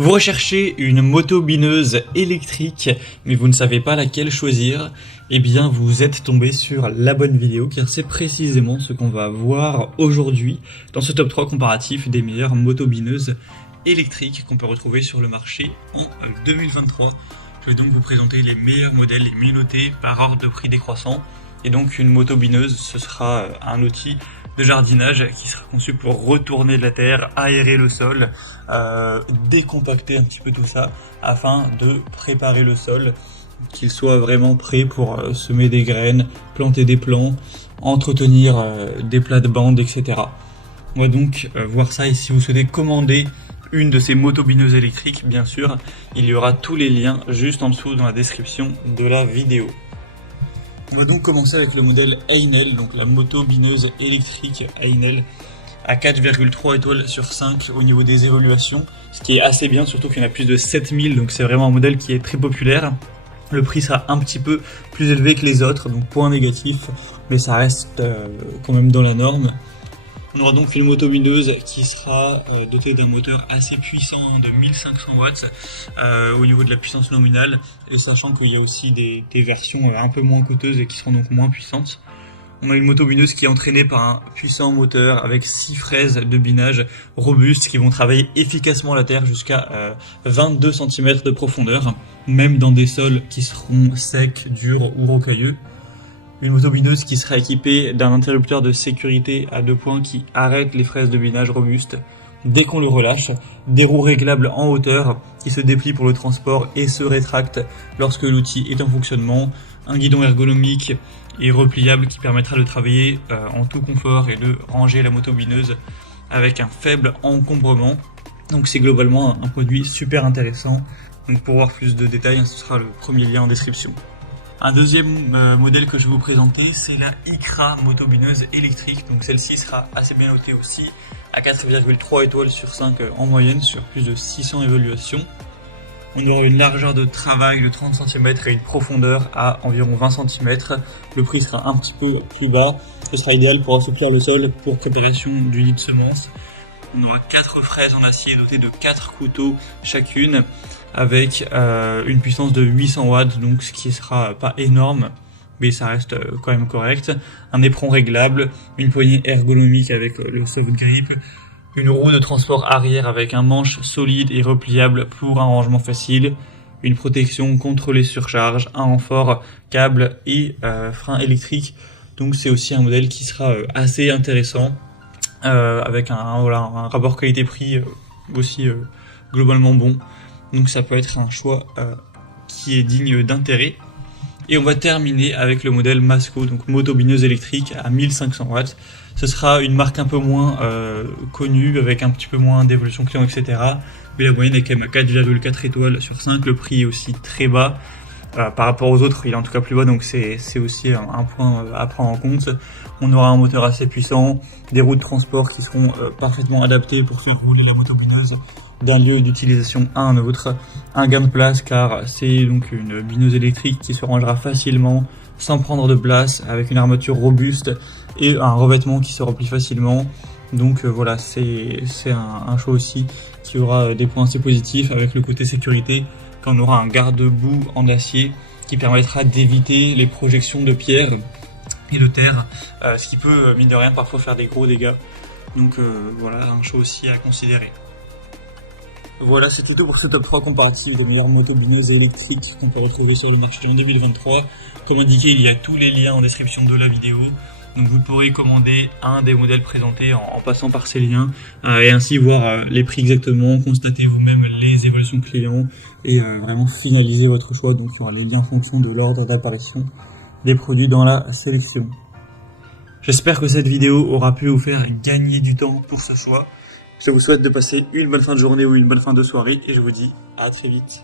Vous recherchez une moto bineuse électrique, mais vous ne savez pas laquelle choisir? Eh bien, vous êtes tombé sur la bonne vidéo, car c'est précisément ce qu'on va voir aujourd'hui dans ce top 3 comparatif des meilleures motos bineuses électriques qu'on peut retrouver sur le marché en 2023. Je vais donc vous présenter les meilleurs modèles, les mieux notés par ordre de prix décroissant. Et donc une moto bineuse, ce sera un outil de jardinage qui sera conçu pour retourner de la terre, aérer le sol, décompacter un petit peu tout ça afin de préparer le sol, qu'il soit vraiment prêt pour semer des graines, planter des plants, entretenir des plates-bandes, etc. On va donc voir ça, et si vous souhaitez commander une de ces motos bineuses électriques, bien sûr, il y aura tous les liens juste en dessous dans la description de la vidéo. On va donc commencer avec le modèle Einel, donc la moto bineuse électrique Einel à 4,3 étoiles sur 5 au niveau des évaluations, ce qui est assez bien, surtout qu'il y en a plus de 7000, donc c'est vraiment un modèle qui est très populaire. Le prix sera un petit peu plus élevé que les autres, donc point négatif, mais ça reste quand même dans la norme. On aura donc une moto bineuse qui sera dotée d'un moteur assez puissant de 1500 watts au niveau de la puissance nominale, et sachant qu'il y a aussi des versions un peu moins coûteuses et qui seront donc moins puissantes. On a une moto bineuse qui est entraînée par un puissant moteur avec 6 fraises de binage robustes qui vont travailler efficacement la terre jusqu'à 22 cm de profondeur, même dans des sols qui seront secs, durs ou rocailleux. Une moto bineuse qui sera équipée d'un interrupteur de sécurité à 2 points qui arrête les fraises de binage robustes dès qu'on le relâche, des roues réglables en hauteur qui se déplient pour le transport et se rétractent lorsque l'outil est en fonctionnement, un guidon ergonomique et repliable qui permettra de travailler en tout confort et de ranger la moto bineuse avec un faible encombrement. Donc c'est globalement un produit super intéressant. Donc pour voir plus de détails, ce sera le premier lien en description. Un deuxième modèle que je vais vous présenter, c'est la Icra moto bineuse électrique. Donc celle-ci sera assez bien notée aussi, à 4,3 étoiles sur 5 en moyenne sur plus de 600 évaluations. On aura une largeur de travail de 30 cm et une profondeur à environ 20 cm. Le prix sera un petit peu plus bas. Ce sera idéal pour assouplir le sol pour préparation du nid de semences. On aura 4 fraises en acier dotées de 4 couteaux chacune, avec une puissance de 800 watts, donc ce qui sera pas énorme, mais ça reste quand même correct. Un éperon réglable, une poignée ergonomique avec le soft grip, une roue de transport arrière avec un manche solide et repliable pour un rangement facile, une protection contre les surcharges, un renfort câble et frein électrique. Donc c'est aussi un modèle qui sera assez intéressant, avec un rapport qualité-prix aussi globalement bon. Donc ça peut être un choix qui est digne d'intérêt. Et on va terminer avec le modèle Masco, donc moto bineuse électrique à 1500 watts. Ce sera une marque un peu moins connue, avec un petit peu moins d'évolution client, etc. Mais la moyenne est quand même à 4,4 étoiles sur 5. Le prix est aussi très bas. Par rapport aux autres, il est en tout cas plus bas, donc c'est aussi un point à prendre en compte. On aura un moteur assez puissant, des roues de transport qui seront parfaitement adaptées pour faire rouler la moto bineuse d'un lieu d'utilisation à un autre, un gain de place car c'est donc une bineuse électrique qui se rangera facilement sans prendre de place, avec une armature robuste et un revêtement qui se replie facilement. Donc voilà, c'est un choix aussi qui aura des points assez positifs, avec le côté sécurité, quand on aura un garde-boue en acier qui permettra d'éviter les projections de pierres et de terre, ce qui peut mine de rien parfois faire des gros dégâts. Donc voilà, un choix aussi à considérer. Voilà, c'était tout pour ce top 3 comparatif des meilleures motos bineuses électriques qu'on peut retrouver sur le marché en 2023. Comme indiqué, il y a tous les liens en description de la vidéo. Donc vous pourrez commander un des modèles présentés en passant par ces liens et ainsi voir les prix exactement, constater vous-même les évaluations clients et vraiment finaliser votre choix. Donc il y aura les liens en fonction de l'ordre d'apparition des produits dans la sélection. J'espère que cette vidéo aura pu vous faire gagner du temps pour ce choix. Je vous souhaite de passer une bonne fin de journée ou une bonne fin de soirée et je vous dis à très vite.